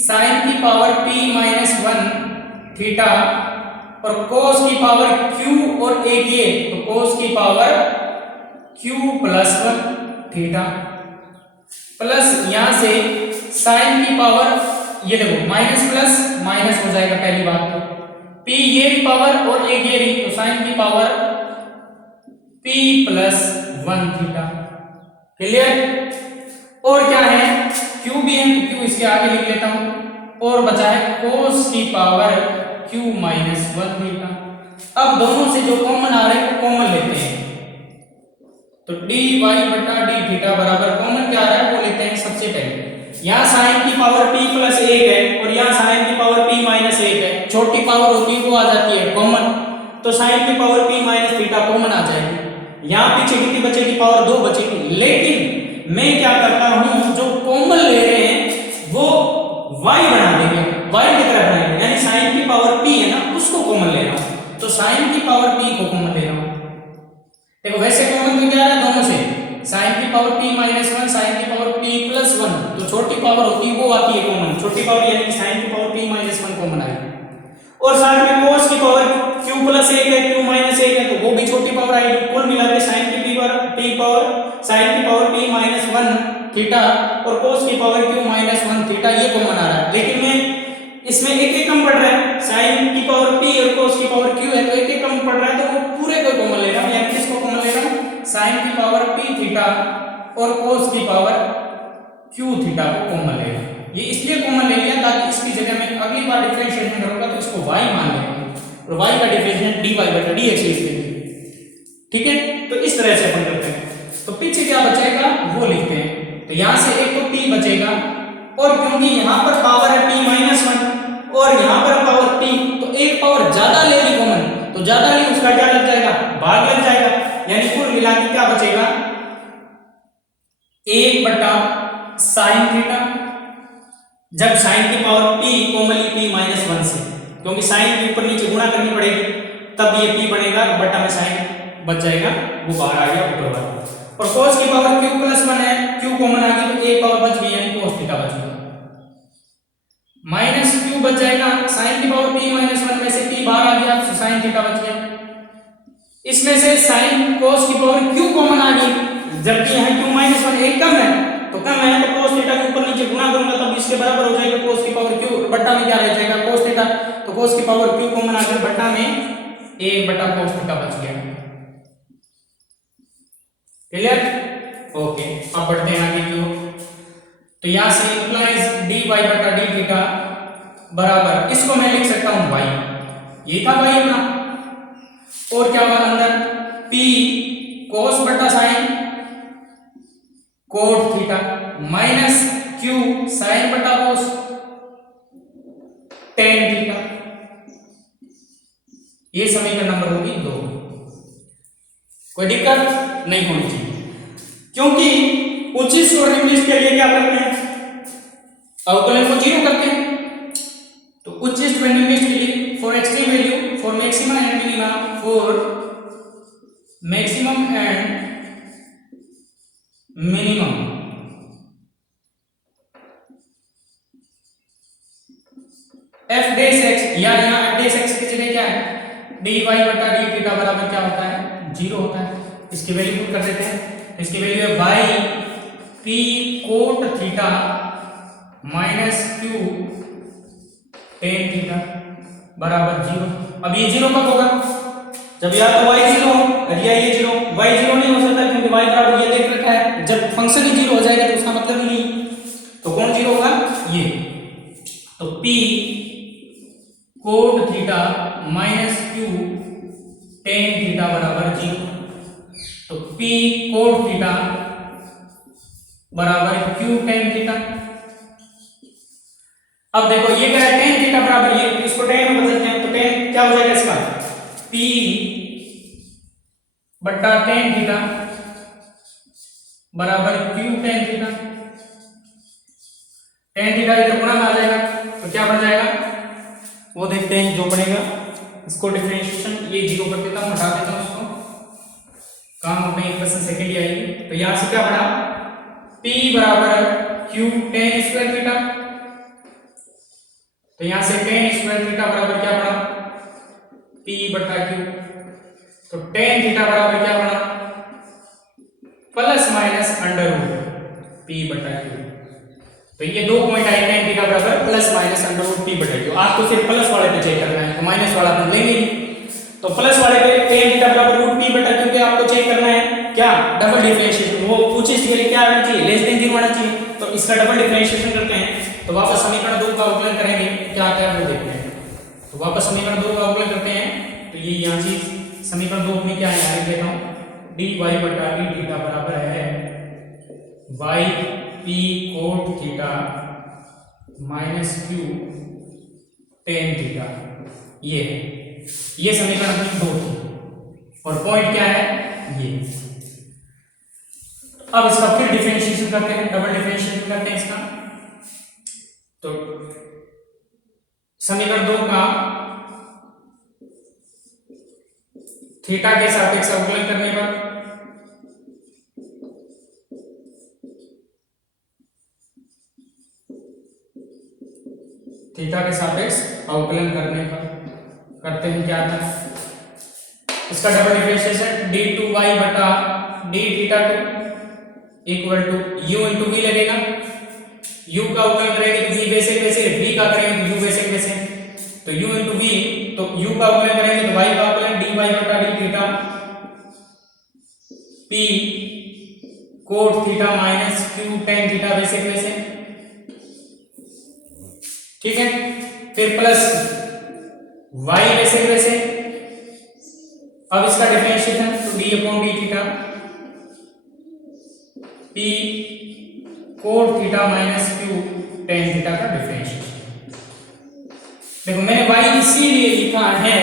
sin की पावर p माइनस 1 थीटा और cos की पावर q और एक ये तो cos की power q plus 1 theta plus यहां से sin की पावर, ये देखो माइनस प्लस माइनस हो जाएगा पहली बात तो, p ये भी पावर और एक ये भी, तो sin की power p plus 1 theta. Clear? और क्या है, q भी है तो q इसके आगे लिख लेता हूं, और बचा है cos की पावर q माइनस 1 थीटा। अब दोनों से जो कॉमन आ रहे हैं कॉमन लेते हैं, तो dy बटा d थीटा बराबर कॉमन क्या आ रहा है वो लेते हैं। सबसे पहले यहाँ sin की पावर p प्लस 1 है और यहाँ sin की पावर p माइनस 1 है, छोटी पावर होती है वो आ जाती है कॉमन, तो sin की power p minus theta common आ जाएगी। यहाँ पीछे कितनी बचेगी, पावर 2 बचेगी। लेकिन मैं क्या करता हूं, जो कॉमन ले रहे हैं वो y बना देंगे, y की तरह बनाएंगे, यानी sin की पावर p है ना उसको कॉमन ले रहा हूं, तो sin की पावर p को कॉमन ले रहा हूं। देखो वैसे कॉमन तो क्या है दोनों से, sin की पावर p माइनस 1 sin की पावर p प्लस 1, तो छोटी पावर होती है वो आती है कॉमन, छोटी पावर यानी कि sin की पावर p माइनस 1 कॉमन आएगी। और साथ में cos की पावर q प्लस 1 है, q माइनस 1 है, तो वो भी छोटी पावर आएगी। कुल मिला के sin की पावर p माइनस 1 थीटा और cos की पावर q माइनस 1 थीटा ये कॉमन आ रहा है। लेकिन मैं इसमें एक एक कम पड़ रहा है, sin की पावर p और cos की पावर q है तो एक एक कम पड़ रहा है, तो वो पूरे को कॉमन ले रहा हूं, यानी किसको कॉमन ले रहा हूं, sin की पावर p थीटा और cos की पावर q थीटा को कॉमन ले रहा हूं। ये इसलिए कॉमन ले लिया ताकि इसकी जगह में अगली बार डिफरेंशिएशन करूंगा तो इसको y मान लेंगे और y का डिफरेंशिएशन dy बटा dx लिख देंगे। ठीक है, तो इस तरह से अपन करते हैं। तो पीछे क्या बचेगा वो लिखते हैं, तो यहां से एक तो p बचेगा, और क्योंकि यहां पर पावर है p माइनस 1 और यहां पर पावर p, तो एक पावर ज्यादा ले ली कॉमन, तो ज्यादा ली उसका क्या लग जाएगा, भाग लग जाएगा, यानी कुल मिला के क्या बचेगा 1 बटा sin थीटा, जब sin की power p commonly p minus 1 से, क्योंकि sin के ऊपर नीचे गुणा करनी पड़ेगी तब ये p बनेगा, बटा में sin बच जाएगा, वो बाहर आ गया ऊपर वाला। और cos की पावर q प्लस 1 है, q कॉमन आ गई तो एक पावर बच गई यानी cos थीटा बच गया, माइनस q बच जाएगा, sin की पावर p माइनस 1 में से p बाहर आ गया तो sin थीटा बच गया, इसमें से sin cos की पावर q कॉमन आ गई, जबकि यहाँ q माइनस 1 एक कम है तो कम है तो cos थीटा के ऊपर नीचे गुणा करूंगा तब इसके बराबर हो जाएगा, cos की पावर q बट्टा में क्या रह जाएगा cos थीटा, तो cos की पावर q कॉमन आकर बट्टा में 1 बटा cos थीटा बच गया। क्लियर? ओके, अब बढ़ते हैं आगे की ओर। तो यहां से इंप्लाइज dy बटा d थीटा बराबर, इसको मैं लिख सकता हूं y, ये था y अपना, और क्या होगा अंदर p cos बटा sin cot theta minus q sin बटा cos tan थीटा, ये समीकरण नंबर होगी 2। कोई दिक्कत नहीं होनी चाहिए, क्योंकि उचित और निम्नलिखित के लिए क्या करते हैं अवकलन को जीरो करते हैं, तो उचित व निम्नलिखित के लिए for extreme value for maximum and minima for maximum and minimum f dash x, या यहाँ f डैश x की जगह क्या है dy बटा d थीटा बराबर क्या होता है 0 होता है, इसकी वैल्यू पुट कर देते हैं, इसकी वैल्यू है y p cot theta minus q tan theta बराबर 0। अब ये 0 कब होगा जब या तो y 0 हो या ये 0, y 0 नहीं हो सकता क्योंकि y बराबर ये देख रखा है, जब फंक्शन ही 0 हो जाएगा तो उसका मतलब ही नहीं, तो कौन 0 होगा ये, तो p cot theta minus q tan theta बराबर 0, तो p cot थीटा बराबर q tan थीटा। अब देखो ये क्या है tan थीटा बराबर ये, इसको tan में बदलते हैं तो tan क्या हो जाएगा इसका p बट्टा tan थीटा बराबर q tan theta, tan theta इधर गुणा में आ जाएगा तो क्या बन जाएगा वो देखते हैं जो बनेगा, इसको डिफरेंशिएशन ये 0 कर देता हूं, हटा देता हूं इसको, काम अपने 1% सेकंड ही आएगी, तो यहां से क्या बना p बराबर q tan स्क्वायर थीटा, तो यहां से tan स्क्वायर थीटा बराबर क्या बना p बटा q, तो tan थीटा बराबर क्या बना plus minus under root p बटा q, तो ये 2 पॉइंट आए tan थीटा बराबर plus minus under root p बटा q, आपको सिर्फ प्लस वाले पे चेक करना है तो माइनस वाला अपन लेंगे नहीं, तो प्लस वाले पे tan थीटा बराबर रूट p बटा q पे आपको चेक करना है क्या डबल डिफरेंशिएशन, वो पूछ इसके लिए क्या आना चाहिए लेस देन 0 आना चाहिए, तो इसका डबल डिफरेंशिएशन करते हैं, तो वापस समीकरण 2 का अवकलन करेंगे क्या क्या वो देखते हैं, तो वापस समीकरण 2 का अवकलन करते हैं, तो ये यहाँ चीज समीकरण 2 में क्या है यहाँ लिख देता हूँ dy बटा d थीटा बराबर है y p cot theta minus q tan theta, ये समीकरण अपनी 2 थी और पॉइंट क्या है ये। अब इसका फिर डिफरेंशिएशन करते हैं, डबल डिफरेंशिएशन करते हैं इसका, तो समीकरण 2 का थीटा के सापेक्ष अवकलन करने पर थीटा के सापेक्ष अवकलन करने पर करते हैं क्या था इसका डबल डिफरेंशिएशन d2y बटा d theta 2 equal to u into v लगेगा, u का अवकलन करेंगे तो v बेसिक वैसे, v का करेंगे तो u बेसिक वैसे, तो u इंटू v, तो u का अवकलन करेंगे तो y का अवकलन dy बटा d theta p cot theta minus q tan theta basic वैसे, ठीक है, फिर प्लस y बेसिक वैसे, अब इसका डिफरेंशिएशन तो d upon d theta p cot theta minus q tan theta का डिफरेंशिएशन। देखो मैंने y इसीलिए लिखा है,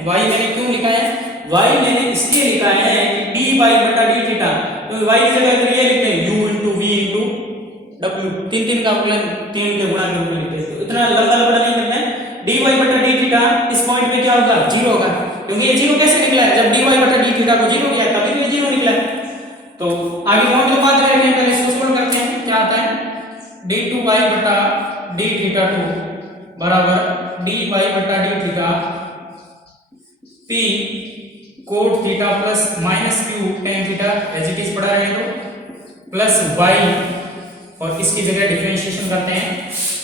y मैंने क्यों लिखा है, y मैंने इसलिए लिखा है कि dy बटा d थीटा, तो y की जगह अगर ये लिखते हैं u into v into w, तीन का अवकलन 3 के गुणा के रूप में लिखते हैं, तो इतना लंबा नहीं करना है, dy बटा d थीटा इस पॉइंट पे क्या होगा 0 होगा, क्योंकि ये 0 कैसे निकला है जब dy बटा d थीटा को 0 किया तभी ये 0 निकला है, तो आगे मॉड्यूल बात करते हैं, पहले इसको सॉल्व करते हैं। क्या आता है d2y बटा d थीटा 2 बराबर dy बटा d theta p cot theta plus minus q tan theta as it is पड़ा रहेगा तो प्लस y और इसकी जगह डिफरेंशिएशन करते हैं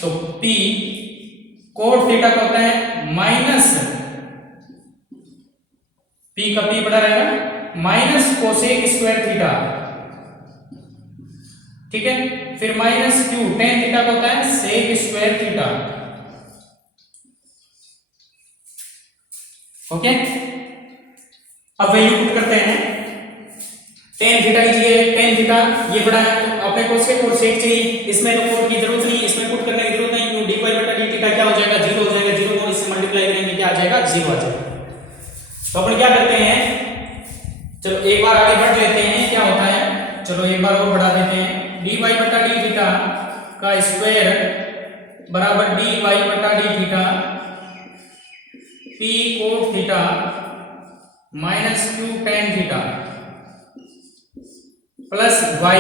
तो p कोट थीटा का होता है माइनस p का p पड़ा रहेगा माइनस कोसेक स्क्वायर थीटा, ठीक है। फिर माइनस q tan थीटा का होता है सेक स्क्वायर थीटा, ओके। अब वैल्यू पुट करते हैं। tan थीटा की जगह tan थीटा ये बड़ा है तो अपने को सेक और सेक चाहिए, इसमें तो कोट की जरूरत नहीं, इसमें पुट करने की जरूरत नहीं। dy बटा d थीटा क्या हो जाएगा 0 हो जाएगा, 0 को इससे मल्टीप्लाई करेंगे क्या आ जाएगा 0 आ जाएगा। तो अपन क्या करते हैं, चलो एक बार आगे बढ़ लेते हैं क्या होता है, चलो एक बार और बढ़ा देते हैं। dy बटा d थीटा का स्क्वायर बराबर dy बटा d theta p cot theta minus q tan theta plus y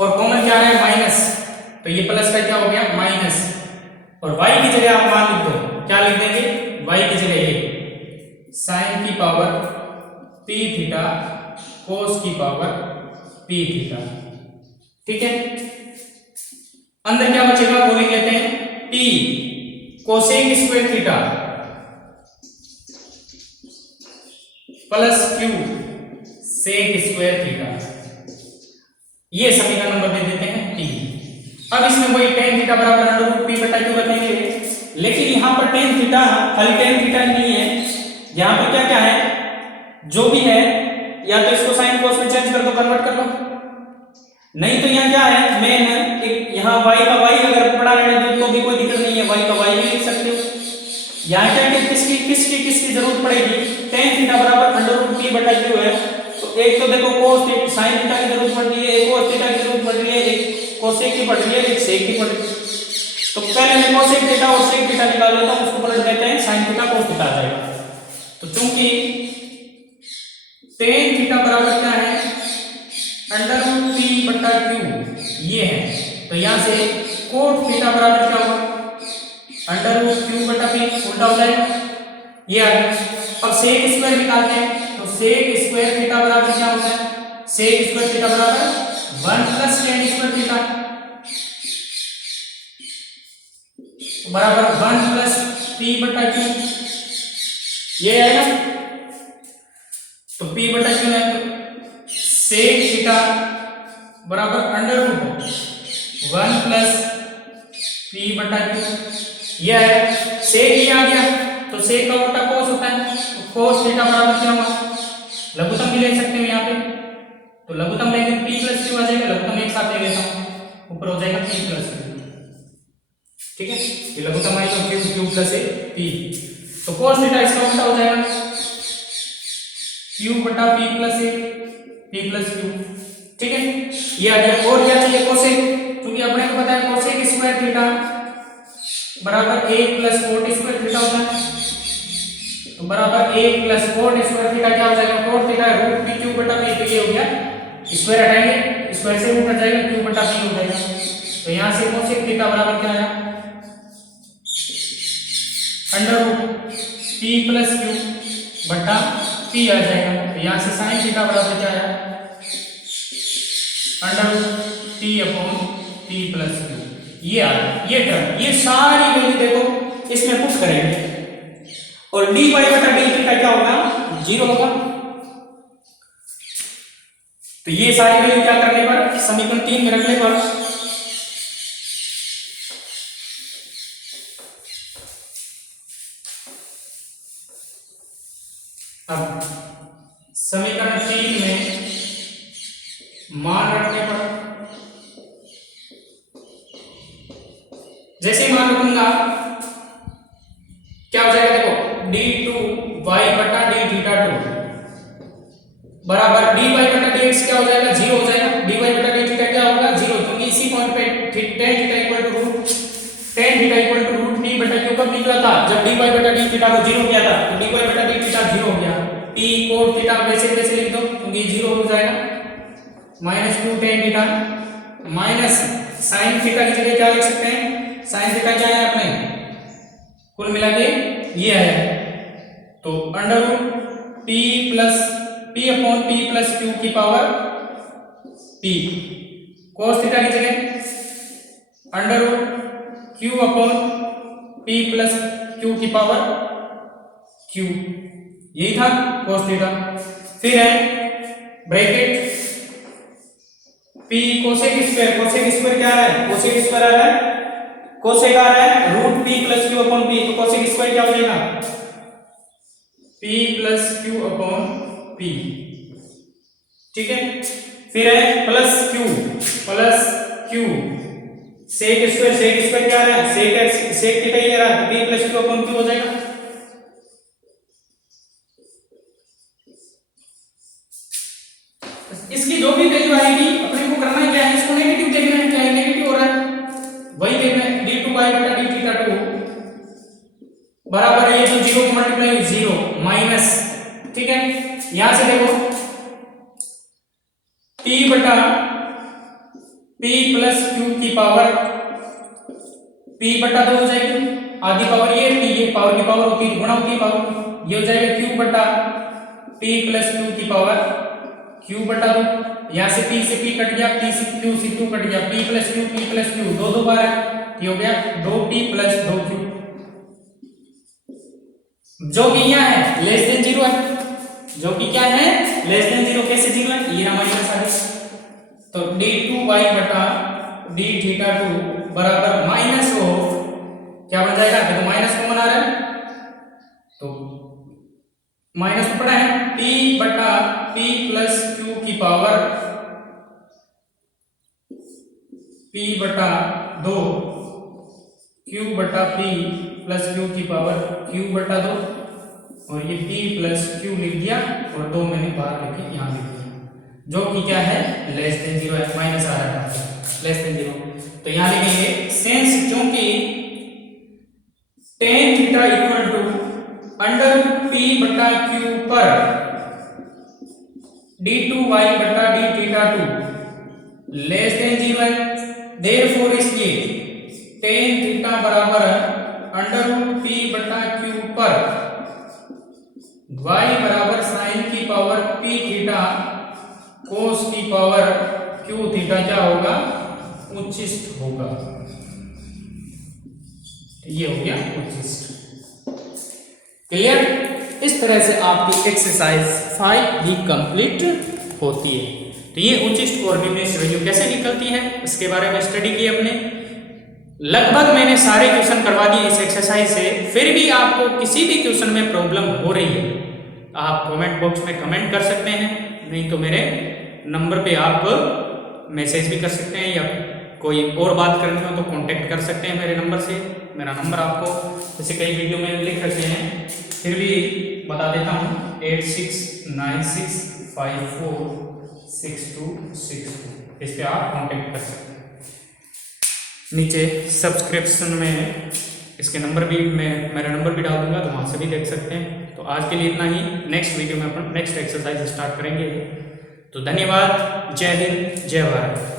और कॉमन क्या है माइनस, तो ये प्लस का क्या हो गया माइनस और y की जगह आप मान लिख दो, क्या लिख देंगे y की जगह ये sin की पावर p थीटा cos की पावर p थीटा, ठीक है। अंदर क्या बचेगा वो लिख लेते हैं t cosec square theta plus q sec square theta, ये समीकरण नंबर दे देते हैं t। अब इसमें वही tan थीटा बराबर अंडर रूट p बटा q रखेंगे, लेकिन यहाँ पर tan थीटा खाली tan थीटा नहीं है, यहाँ पर क्या क्या है जो भी है या तो इसको साइन कोस में चेंज कर दो, कन्वर्ट कर लो, नहीं तो यहाँ क्या है मेन एक यहाँ y का y अगर पड़ा रहने दो तो भी कोई दिक्कत नहीं है, y का y भी लिख सकते हो। यहाँ क्या कि किसकी जरूरत पड़ेगी, tan थीटा बराबर अंडर रूट p बटा q है, तो एक तो देखो cos थीटा sin थीटा की जरूरत पड़ रही है, एक cos थीटा की जरूरत पड़ रही है, एक cosec की पड़ रही है, एक sec की पड़ रही है। तो पहले मैं cosec थीटा और sec थीटा निकाल लेता हूं, उसको पलट देते हैं sin थीटा cos थीटा आ जाएगा। तो चूंकि tan थीटा बराबर क्या है अंडर रूट p बटा q ये है, तो यहां से cot थीटा बराबर क्या होगा अंडर रूट q बटा p, उल्टा हो जाएगा ये आ गया। अब sec स्क्वायर निकालते हैं तो sec स्क्वायर थीटा बराबर क्या होता है, sec स्क्वायर थीटा बराबर 1 प्लस tan स्क्वायर थीटा बराबर 1 प्लस p बटा q, ये आएगा। तो p बटा q है तो sec थीटा बराबर अंडर रूट 1 प्लस p बटा q, ये आएगा। sec ये आ गया तो sec का उल्टा cos होता है, तो cos थीटा बराबर क्या होगा, लघुत्तम भी ले सकते हो यहाँ पे, तो लघुत्तम लेंगे p प्लस q आ जाएगा, लघुत्तम एक साथ ले लेता हूँ, ऊपर हो जाएगा p प्लस q, ठीक है। ये लघुत्तम आएगा q प्लस p, तो cos थीटा इसका उल्टा हो जाएगा q बटा p प्लस q, ठीक है। ये आ गया। और क्या चाहिए कोसेक, क्योंकि अपने को पता है कोसेक स्क्वायर थीटा बराबर 1 प्लस कोट स्क्वायर थीटा होता है, तो बराबर 1 प्लस कोट स्क्वायर थीटा क्या हो जाएगा cot theta root p q बटा p, तो ये हो गया स्क्वायर हटाएंगे स्क्वायर से रूट हट जाएगा q बटा p हो जाएगा। तो यहां से कोसेक थीटा बराबर क्या आया under root p plus q बटा p आ जाएगा। तो यहां से sin थीटा बराबर क्या आया under root p upon p plus q, ये आ ये टर्म, ये सारी वैल्यू देखो इसमें पुट करेंगे और dy बटा d थीटा क्या होगा 0 होगा। तो ये सारी वैल्यू क्या करने पर समीकरण 3 में रखने पर अब समीकरण 3 में मान रखने पर जैसे मान रखूंगा क्या हो जाएगा देखो d2y बटा d थीटा 2 बराबर dy बटा dx क्या हो जाएगा 0 हो जाएगा। dy बटा d थीटा क्या होगा 0, क्योंकि इसी पॉइंट पे tan theta equal to root p बटा q कब निकला था जब dy बटा d थीटा को 0 किया था, तो dy बटा d थीटा 0 हो गया। t कोट थीटा वैसे वैसे लिख दो क्योंकि 0 हो जाएगा। Minus 2 tan theta minus sine theta की जगह क्या लिख सकते हैं, साइन थीटा क्या है अपने कुल मिला के ये है, तो under root p plus p upon p plus q की पावर p, cos थीटा की जगह under root q upon p plus q की पावर q, यही था cos थीटा। फिर है ब्रैकेट p कोसेक स्क्वायर क्या आ रहा है, कोसेक स्क्वायर आ रहा है, कोसेक आ रहा है root p plus q upon p, तो कोसेक स्क्वायर क्या हो जाएगा p plus q upon p, ठीक है। फिर है प्लस q सेक स्क्वायर क्या आ रहा है, सेक थीटा ये रहा है, p plus q upon q हो जाएगा। इसकी जो भी वैल्यू आएगी अपने को करना है क्या है, इसको नेगेटिव देखना है, क्या है नेगेटिव हो रहा है वही देखना है, d2 y बटा d थीटा 2 बराबर है, ये तो 0 को मल्टीप्लाई 0 माइनस, ठीक है। यहां से देखो t बटा p प्लस q की पावर p बटा 2 हो जाएगी, आधी पावर ये पावर की पावर होती है गुणा होती है पावर, ये हो जाएगा q बटा p प्लस q की पावर q बटा 2, यहां से p से p कट गया, p से q कट गया, p प्लस q दो दो बार है, ये हो गया 2p प्लस 2q, जो कि यहाँ है लेस देन 0 है, जो कि क्या है लेस देन 0, कैसे 0 है ये हमारी आंसर, तो d2y बटा d थीटा 2 बराबर माइनस हो क्या बन जाएगा, देखो माइनस कॉमन आ रहा है तो माइनस पड़ा है p बटा p प्लस q की पावर p बटा 2 q बटा p प्लस q की पावर q बटा 2, और ये p प्लस q लिख दिया और 2 मैंने बाहर लिखी यहाँ लिख दिया, जो कि क्या है लेस देन 0 है, माइनस आ रहा है लेस देन 0, तो यहाँ लिखेंगे सिंस चूंकि tan theta equal to under p बटा q पर d2y बटा d थीटा 2 लेस देन 0 है, देयरफॉर इसलिए tan थीटा बराबर अंडर p बटा q पर y बराबर साइन की पावर p थीटा cos की पावर q थीटा क्या होगा उच्चिष्ट होगा, ये हो गया उच्चिष्ट। क्लियर, इस तरह से आपकी एक्सरसाइज 5 भी कंप्लीट होती है। तो ये उच्चिष्ट कोऑर्डिनेट्स वैल्यू कैसे निकलती है इसके बारे में स्टडी की अपने, लगभग मैंने सारे क्वेश्चन करवा दिए इस एक्सरसाइज से, फिर भी आपको किसी भी क्वेश्चन में प्रॉब्लम हो रही है आप कमेंट बॉक्स में कमेंट कर सकते हैं, नहीं तो मेरे नंबर पे आप मैसेज भी कर सकते हैं, या कोई और बात करनी हो तो कांटेक्ट कर सकते हैं मेरे नंबर से। मेरा नंबर आपको जैसे कई वीडियो में लिख रखे हैं, फिर भी बता देता हूँ 8696546262, इस पे आप कांटेक्ट कर सकते हैं। नीचे सब्सक्रिप्शन में इसके नंबर भी मैं मेरा नंबर भी डाल दूंगा, तो वहाँ से भी देख सकते हैं। तो आज के लिए इतना ही, नेक्स्ट वीडियो में अपन नेक्स्ट एक्सरसाइज स्टार्ट करेंगे। तो धन्यवाद, जय हिंद, जय भारत।